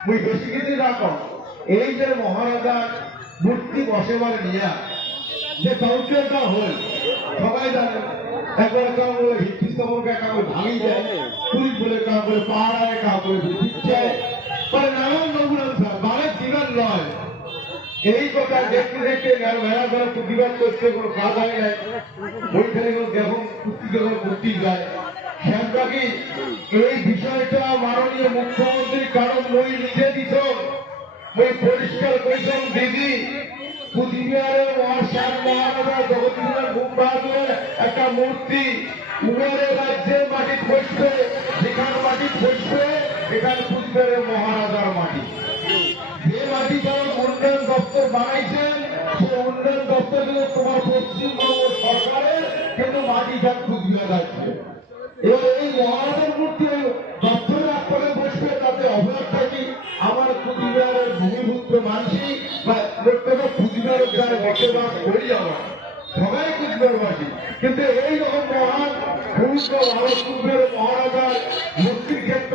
মুই বেশি কিছু রাখো এই যে মহারাজা মূর্তি বসেবার নিয়া যে কাউন্টারটা হল সবাই জানে একবার কাউ বলে ভিত্তি স্তবকে কাউ ভাঙি যায় পুলিশ বলে কাউ বলে পাহাড়ে কাউ বলে ভিক্ষায় পরে নানান নমুনা বারের জীবন নয় এই কথা দেখতে দেখতে মেলা করে প্রতিবাদ করতে কোনো কাজ হয় নাই ওইখানে যখন কুস্তি যখন কুস্তি যায় সেটাকে এই বিষয়টা মাননীয় মুখ্যমন্ত্রী কারণ মই নিজে দিত মই পরিষ্কার করেছেন দিদি কুচবিহারের মহাশান মহারাজা জগদীশ্বর মুখবাহাদুরের একটা মূর্তি উমরে রাজ্যের মাটি বসবে যেখানে মাটি বসবে এখানে কুচবিহারের মহারাজার মাটি যে মাটি যেমন উন্নয়ন দপ্তর বানাইছেন সে উন্নয়ন দপ্তর কিন্তু তোমার পশ্চিমবঙ্গ সরকারের কিন্তু মাটি যান কুচবিহার আছে এবার এই মহারাজার মূর্তি দপ্তরে আপনারা বসবে তাতে অপরাধটা কি আমার কুচবিহারের ভূমিপুত্র মানসি বা প্রত্যেক কুচবিহারের যারা বসবাস করি আমার সবাই কুচবিহারবাসী কিন্তু এই রকম মহান ভূমিষ্ঠ ভারত কুচবিহারের মহারাজার মূর্তির ক্ষেত্র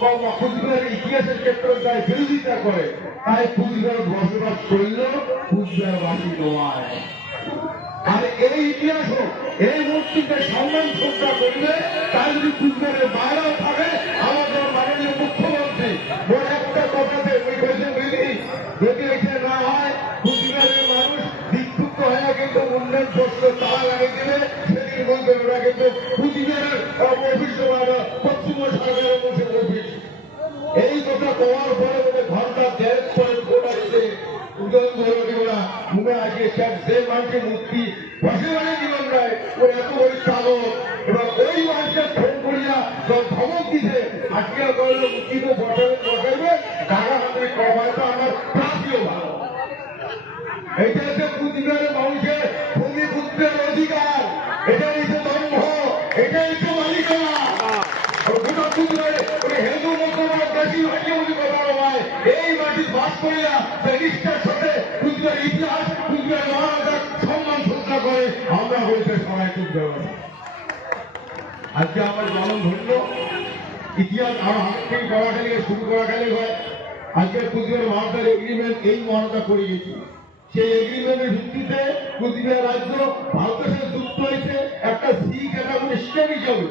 বা কুচবিহারের ইতিহাসের ক্ষেত্রে তাই বিরোধিতা করে তাই কুচবিহার বসবাস করলেও কুচবিহারবাসী নয় আর এই ইতিহাস এই মূর্তিকে সম্মান শ্রদ্ধা করলে তাই যদি কুচবিহারের বাইরেও থাকে আমাদের মাননীয় মুখ্যমন্ত্রী ওর একটা কথাতে ওই বলছেন যদি এখানে না হয় কুচবিহারের মানুষ বিক্ষুব্ধ হয়ে কিন্তু উন্নয়ন প্রশ্ন তারা লাগিয়ে দিলে সেদিন বলতে ওরা কিন্তু কুচবিহারের অফিস পশ্চিমবঙ্গ সরকারের মধ্যে অফিস এই কথা কওয়ার পরে ঘন্টা দেড় পরে গোটা দিতে উদয় ভৈরবী ওরা মুখে আসিয়ে যে মানুষের মূর্তি বসে মানে জীবন দেয় ও এত ওই কাগজ এবার ওই মানুষের ফোন করিয়া ধমক দিতে আজকে করলে মূর্তি তো বসাবে টাকা হাতে কমায় তো আমার প্রাপ্তিও ভালো এটা হচ্ছে কুচবিহারের মানুষের ভূমিপুত্রের অধিকার এটা হচ্ছে দম্ভ এটা হচ্ছে মালিকানা হিন্দু মুসলমান দেশি ভাষী বলে কথা হয় এই মাটি বাস করিয়া নিষ্ঠার সাথে কুচবিহার ইতিহাস কুচবিহার মহারাজার সম্মান শ্রদ্ধা করে আমরা হইতে সবাই কুচবিহার আজকে আমার জনম ধন্য ইতিহাস আরো হাত থেকে করা গেলে শুরু করা গেলে হয় আজকে কুচবিহার মহারাজার এগ্রিমেন্ট এই মহারাজা করে গেছি সেই এগ্রিমেন্টের ভিত্তিতে কুচবিহার রাজ্য ভারতের সাথে যুক্ত হয়েছে একটা শিখ একটা স্টেট হিসাবে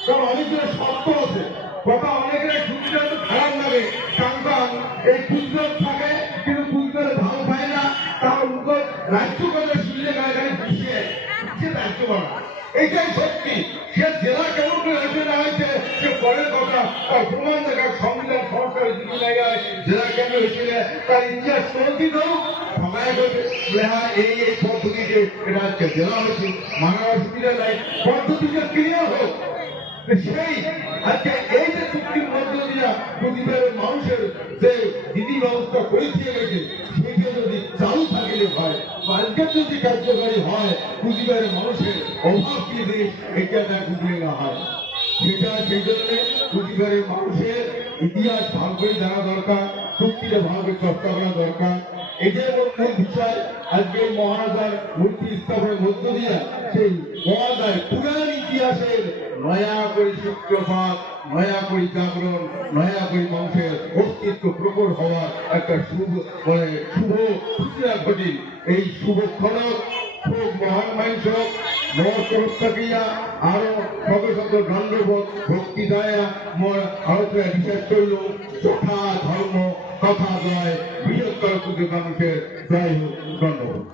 কারণ অনেকগুলো শর্ত আছে কথা অনেকের শুনতে খারাপ লাগে কারণ এই কুচবিহার থাকে কিন্তু কুচবিহারে ভালো পায় না তার মুখে রাজ্য করে শুনলে গায়ে পিছিয়ে রাজ্য বানা এইটাই সত্যি সে জেলা কেমন করে হয়েছে না হয়েছে সে পরের কথা তার প্রমাণ দেখার সংবিধান সংস্কারের দিকে জায়গায় জেলা কেন হয়েছিল তার ইতিহাস কোনদিন হোক সবাই বলবে হ্যাঁ এই এই পদ্ধতিতে এটা আজকে জেলা হয়েছে মানাবার সুবিধা নাই পদ্ধতিটা ক্লিয়ার হোক সেই আজকে এই যে চুক্তির মধ্য দিয়া কুচবিহারের মানুষের যে বিধি ব্যবস্থা করেছে গেছে সেটা যদি চালু থাকলে হয় আজকে যদি কার্যকারী হয় কুচবিহারের মানুষের অভাব কি দেশ এটা বুঝলে না হয় সেটা সেই জন্য কুচবিহারের মানুষের ইতিহাস ভালো করে জানা দরকার চুক্তিটা ভালো করে চর্চা করা দরকার এটার মধ্যে বিষয় আজকে মহারাজার মূর্তি স্থাপনের মধ্য দিয়া সেই মহারাজার পুরান ইতিহাসের নয়া করে সূত্রপাত নয়া করে জাগরণ নয়া করে মানুষের অস্তিত্ব প্রকট হওয়ার একটা শুভ সূচনা ঘটিল এই শুভক্ষণক খুব মহান মানুষ নমস্কার আরো শত শত দণ্ডবোধ ভক্তি দয়া মোর আলোচনা বিশ্বাস করল যথা ধর্ম তথা জয় বৃহত্তর পুজো মানুষের জয় হোক দণ্ডবোধ